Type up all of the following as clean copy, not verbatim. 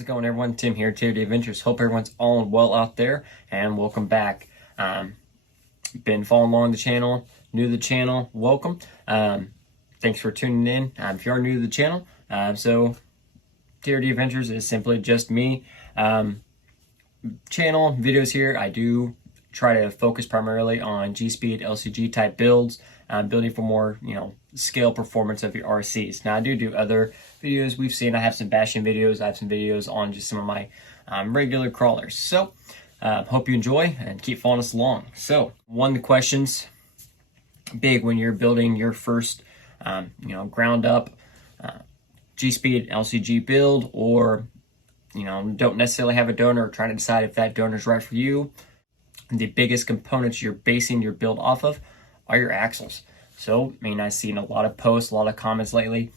How's it going, everyone? Tim here, Untitled Adventures. Hope everyone's all well out there, and welcome back. Been following along the channel, new to the channel, welcome. Thanks for tuning in. If you are new to the channel, so Untitled Adventures is simply just me. Channel videos here. I do try to focus primarily on G-Speed, LCG type builds, building for more, scale performance of your RCs. Now I do other videos we've seen. I have some bashing videos. I have some videos on just some of my regular crawlers. So hope you enjoy and keep following us along. So one of the questions, big when you're building your first, ground up G-Speed LCG build, or don't necessarily have a donor or trying to decide if that donor is right for you. The biggest components you're basing your build off of are your axles. So, I've seen a lot of posts, a lot of comments lately.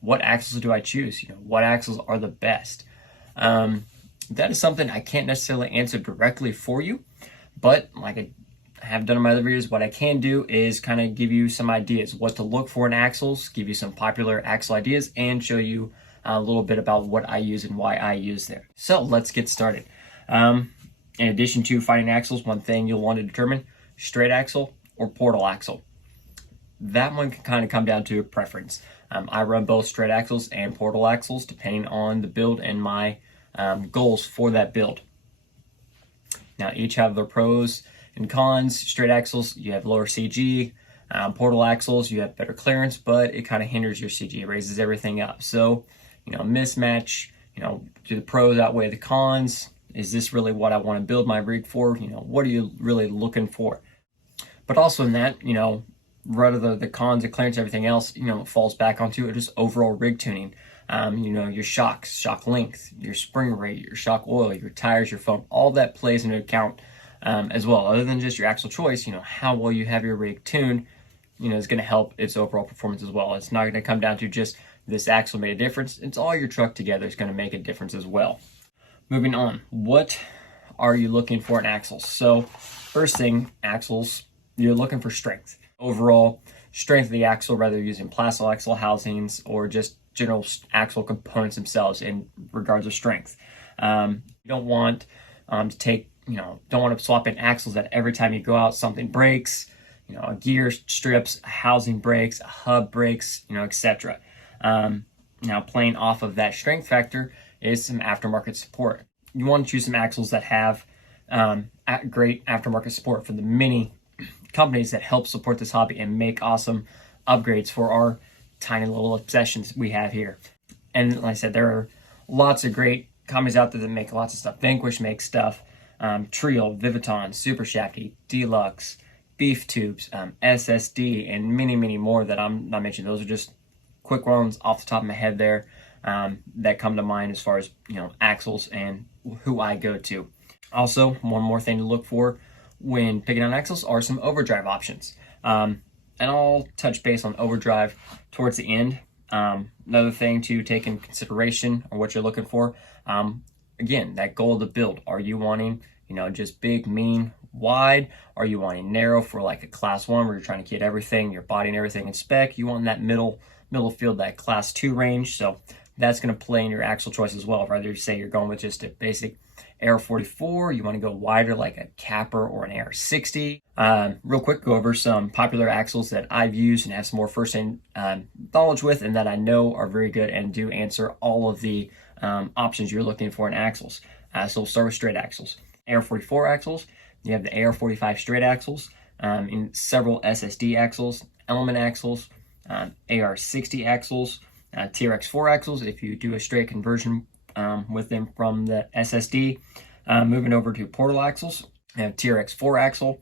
What axles do I choose? What axles are the best? That is something I can't necessarily answer directly for you, but like I have done in my other videos, what I can do is kind of give you some ideas, what to look for in axles, give you some popular axle ideas, and show you a little bit about what I use and why I use them. So let's get started. In addition to finding axles, one thing you'll want to determine, straight axle or portal axle. That one can kind of come down to a preference. I run both straight axles and portal axles depending on the build and my goals for that build. Now each have their pros and cons. Straight axles, you have lower CG. Portal axles, you have better clearance, but it kind of hinders your CG. It raises everything up. So, mismatch, do the pros outweigh the cons? Is this really what I want to build my rig for? What are you really looking for? But also in that, rather the cons, the clearance, everything else, falls back onto just overall rig tuning. Your shocks, shock length, your spring rate, your shock oil, your tires, your foam, all that plays into account as well. Other than just your axle choice, how well you have your rig tuned, is going to help its overall performance as well. It's not going to come down to just this axle made a difference. It's all your truck together is going to make a difference as well. Moving on, what are you looking for in axles? So first thing, axles, you're looking for strength. Overall strength of the axle, whether using plastic axle housings or just general axle components themselves in regards of strength. You don't want to take, don't want to swap in axles that every time you go out something breaks, a gear strips, a housing breaks, a hub breaks, etc. Now playing off of that strength factor is some aftermarket support. You want to choose some axles that have great aftermarket support for the many companies that help support this hobby and make awesome upgrades for our tiny little obsessions we have here. And like I said, there are lots of great companies out there that make lots of stuff. Vanquish makes stuff, Trio, Viviton, Super Shafty, Deluxe, Beef Tubes, SSD, and many more that I'm not mentioning. Those are just quick ones off the top of my head there that come to mind as far as axles and who I go to. Also, one more thing to look for when picking out axles are some overdrive options. And I'll touch base on overdrive towards the end. Another thing to take in consideration or what you're looking for. Again, that goal of the build. Are you wanting, just big, mean, wide? Are you wanting narrow for like a class 1 where you're trying to get everything, your body and everything in spec? You want that middle field, that class 2 range. So that's going to play in your axle choice as well. Whether you say you're going with just a basic AR44, you want to go wider like a capper or an AR60. Real quick, go over some popular axles that I've used and have some more first-hand knowledge with, and that I know are very good and do answer all of the options you're looking for in axles. So we'll start with straight axles. AR44 axles, you have the AR45 straight axles, in several SSD axles, element axles, AR60 axles, TRX4 axles if you do a straight conversion with them from the SSD. Moving over to portal axles, TRX4 axle,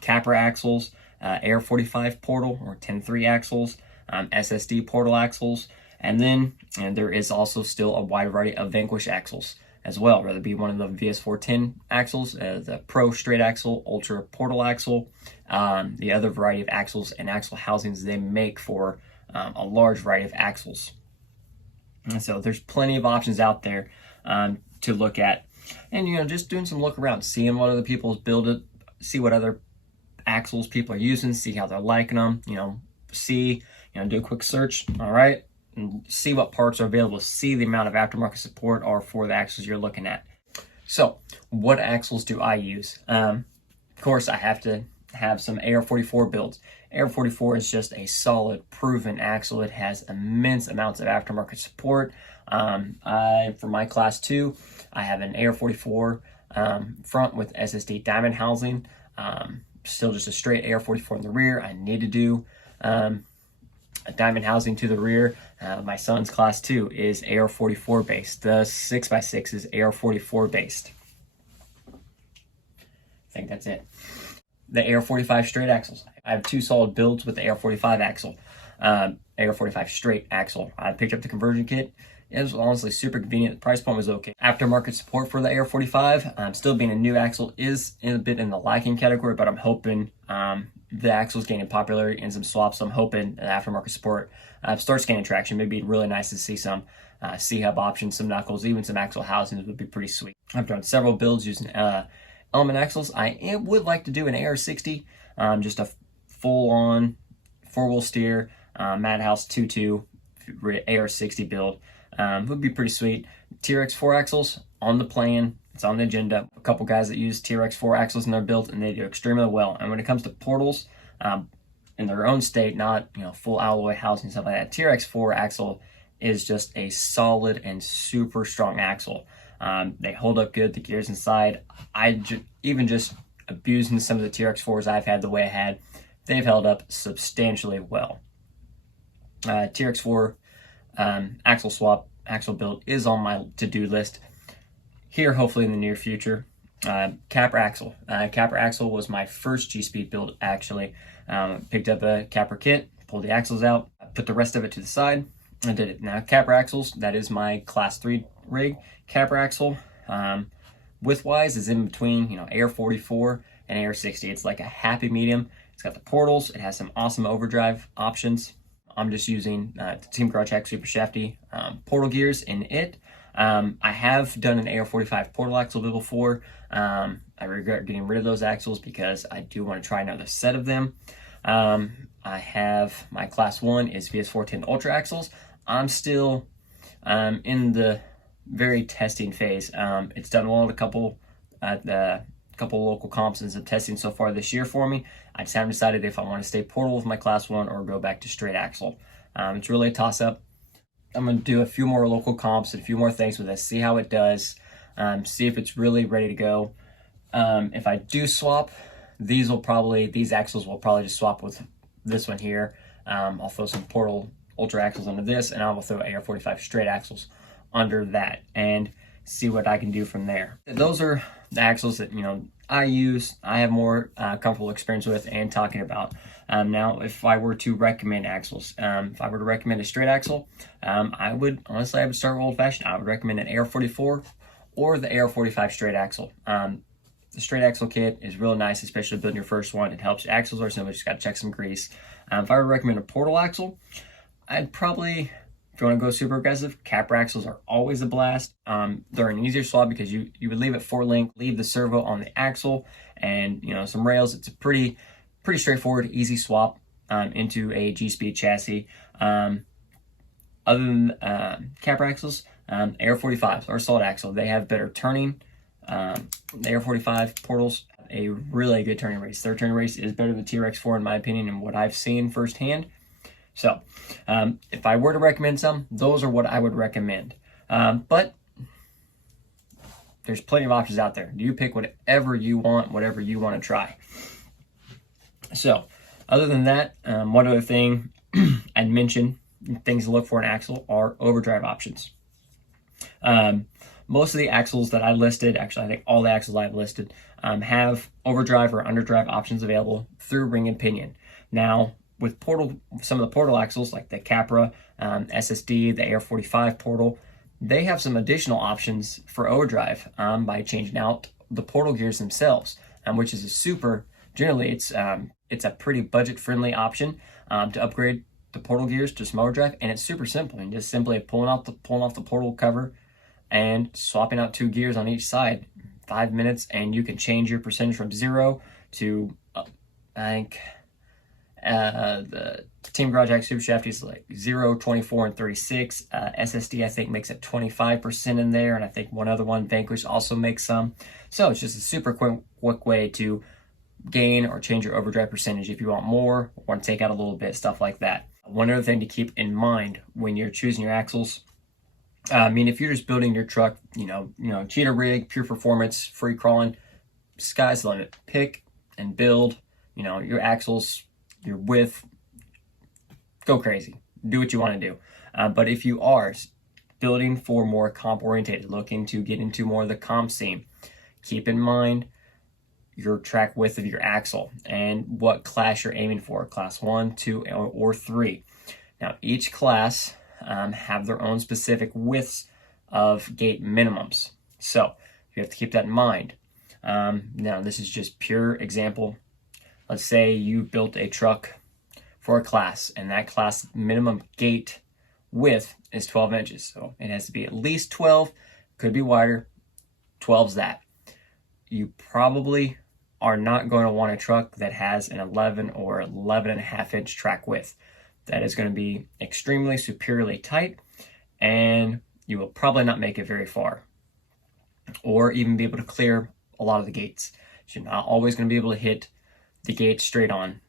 capper axles, AR45 portal or 10.3 axles, SSD portal axles, and then there is also still a wide variety of Vanquish axles as well, whether it be one of the VS410 axles, the Pro straight axle, Ultra portal axle, the other variety of axles and axle housings they make for a large variety of axles. And so there's plenty of options out there to look at, and just doing some look around, seeing what other people build it, see what other axles people are using, see how they're liking them, see, do a quick search. All right, and see what parts are available, see the amount of aftermarket support are for the axles you're looking at. So what axles do I use? Of course, I have to have some AR44 builds. AR44 is just a solid, proven axle. It has immense amounts of aftermarket support. For my class 2, I have an AR44 front with SSD diamond housing. Still just a straight AR44 in the rear. I need to do a diamond housing to the rear. My son's class 2 is AR44 based. The 6x6 is AR44 based. I think that's it. The AR45 straight axles. I have 2 solid builds with the AR45 axle. AR45 straight axle. I picked up the conversion kit. It was honestly super convenient. The price point was okay. Aftermarket support for the AR45, still being a new axle, is a bit in the lacking category, but I'm hoping the axle's gaining popularity in some swaps. So I'm hoping the aftermarket support starts gaining traction. Maybe it'd be really nice to see some C-hub options, some knuckles, even some axle housings would be pretty sweet. I've done several builds using element axles. I would like to do an AR60, just a full-on 4-wheel steer, Madhouse 2.2 AR60 build. Would be pretty sweet. TRX 4 axles on the plan. It's on the agenda. A couple guys that use TRX 4 axles in their builds, and they do extremely well. And when it comes to portals, in their own state, not full alloy housing and stuff like that, TRX 4 axle is just a solid and super strong axle. They hold up good. The gears inside, even just abusing some of the TRX 4s I've had the way I had, they've held up substantially well. TRX 4 axle swap, axle build is on my to-do list here, hopefully in the near future. Capper axle. Capper axle was my first G-Speed build, actually. Picked up a Capper kit, pulled the axles out, put the rest of it to the side, and did it. Now, Capper axles, that is my class 3 rig. Capper axle, width-wise, is in between, AR44 and AR60. It's like a happy medium. It's got the portals. It has some awesome overdrive options. I'm just using Team Garage Hack Super Shafty portal gears in it. I have done an AR45 portal axle build before. I regret getting rid of those axles because I do want to try another set of them. I have my class 1 is VS410 Ultra axles. I'm still in the very testing phase. It's done well at a couple local comps and some testing so far this year for me. I just haven't decided if I want to stay portal with my class 1 or go back to straight axle. It's really a toss-up. I'm going to do a few more local comps and a few more things with this, see how it does, see if it's really ready to go. If I do swap, these axles will probably just swap with this one here. I'll throw some portal ultra axles under this, and I will throw AR45 straight axles under that and see what I can do from there. Those are the axles that I use, I have more comfortable experience with and talking about. Now, if I were to recommend axles, if I were to recommend a straight axle, I would start old fashioned. I would recommend an AR44 or the AR45 straight axle. The straight axle kit is real nice, especially building your first one. It helps. Axles are simple, just got to check some grease. If I were to recommend a portal axle, I'd probably, if you want to go super aggressive, Capper axles are always a blast. They're an easier swap because you would leave it 4-link, leave the servo on the axle and some rails. It's a pretty straightforward, easy swap into a G-Speed chassis. Other than Capper axles, AR45s are solid axle. They have better turning. The AR45 portals have a really good turning radius. Their turning radius is better than TRX4 in my opinion and what I've seen firsthand. So if I were to recommend some, those are what I would recommend. But there's plenty of options out there. You pick whatever you want to try. So other than that, one other thing I'd mention, things to look for in axle are overdrive options. Most of the axles that I listed, actually I think all the axles I've listed, have overdrive or underdrive options available through ring and pinion. Now, with some of the portal axles like the Capra, SSD, the AR45 portal, they have some additional options for overdrive by changing out the portal gears themselves, which is generally it's a pretty budget-friendly option to upgrade the portal gears to some overdrive, and it's super simple. You just simply pulling off the portal cover and swapping out 2 gears on each side, 5 minutes, and you can change your percentage from 0 to I think The Team Garage Hack Super Shaft is like 0, 24, and 36. SSD, I think, makes it 25% in there, and I think one other one, Vanquish, also makes some. So it's just a super quick way to gain or change your overdrive percentage if you want more, or want to take out a little bit, stuff like that. One other thing to keep in mind when you're choosing your axles, I mean, if you're just building your truck, cheetah rig, pure performance, free crawling, sky's the limit. Pick and build, your axles, your width, go crazy. Do what you want to do. But if you are building for more comp orientated, looking to get into more of the comp scene, keep in mind your track width of your axle and what class you're aiming for, class 1, 2, or 3. Now, each class have their own specific widths of gate minimums. So you have to keep that in mind. Now, this is just pure example. Let's say you built a truck for a class, and that class minimum gate width is 12 inches. So it has to be at least 12, could be wider. 12's that. You probably are not going to want a truck that has an 11 or 11.5 inch track width. That is going to be extremely superiorly tight, and you will probably not make it very far, or even be able to clear a lot of the gates. You're not always going to be able to hit the gates straight on.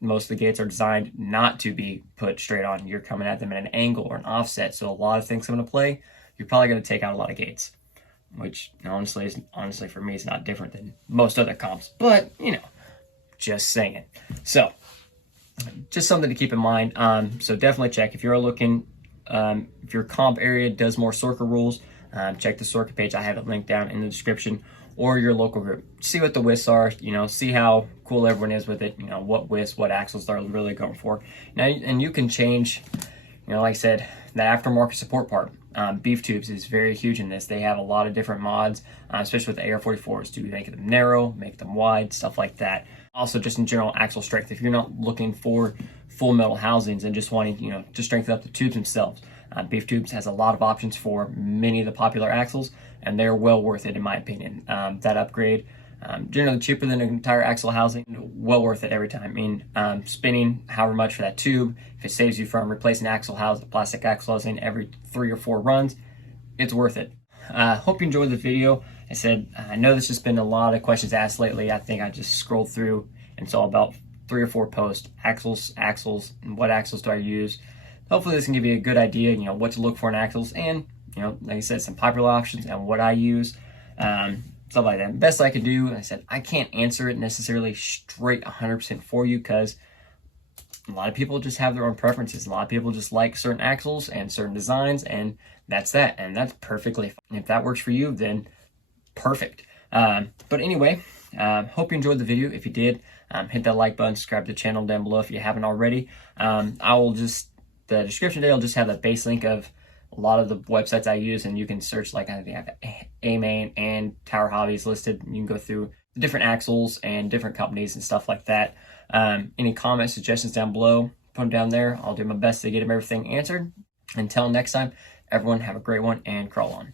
Most of the gates are designed not to be put straight on. You're coming at them at an angle or an offset, so a lot of things come into play. You're probably going to take out a lot of gates, which honestly for me is not different than most other comps, but just saying. So just something to keep in mind. So definitely check if you're looking, if your comp area does more Sorka rules, check the Sorka page. I have it linked down in the description, or your local group. See what the widths are, see how cool everyone is with it, what widths, what axles they're really going for. Now, and you can change, like I said, the aftermarket support part. Beef tubes is very huge in this. They have a lot of different mods, especially with the AR44s, to make them narrow, make them wide, stuff like that. Also, just in general axle strength. If you're not looking for full metal housings and just wanting, to strengthen up the tubes themselves, Beef Tubes has a lot of options for many of the popular axles, and they're well worth it in my opinion. That upgrade, generally cheaper than an entire axle housing, well worth it every time. I mean, spending however much for that tube, if it saves you from replacing plastic axle housing every 3 or 4 runs, it's worth it. Hope you enjoyed the video. I know there's just been a lot of questions asked lately. I think I just scrolled through and saw about 3 or 4 posts, axles, and what axles do I use. Hopefully this can give you a good idea, what to look for in axles, and, like I said, some popular options and what I use, stuff like that. Best I could do, I can't answer it necessarily straight 100% for you, because a lot of people just have their own preferences. A lot of people just like certain axles and certain designs, and that's that, and that's perfectly fine. If that works for you, then perfect. But anyway, hope you enjoyed the video. If you did, hit that like button, subscribe to the channel down below if you haven't already. The description today will just have the base link of a lot of the websites I use, and you can search, like I have A-Main and Tower Hobbies listed. You can go through the different axles and different companies and stuff like that. Any comments, suggestions down below, put them down there. I'll do my best to get them everything answered. Until next time, everyone have a great one and crawl on.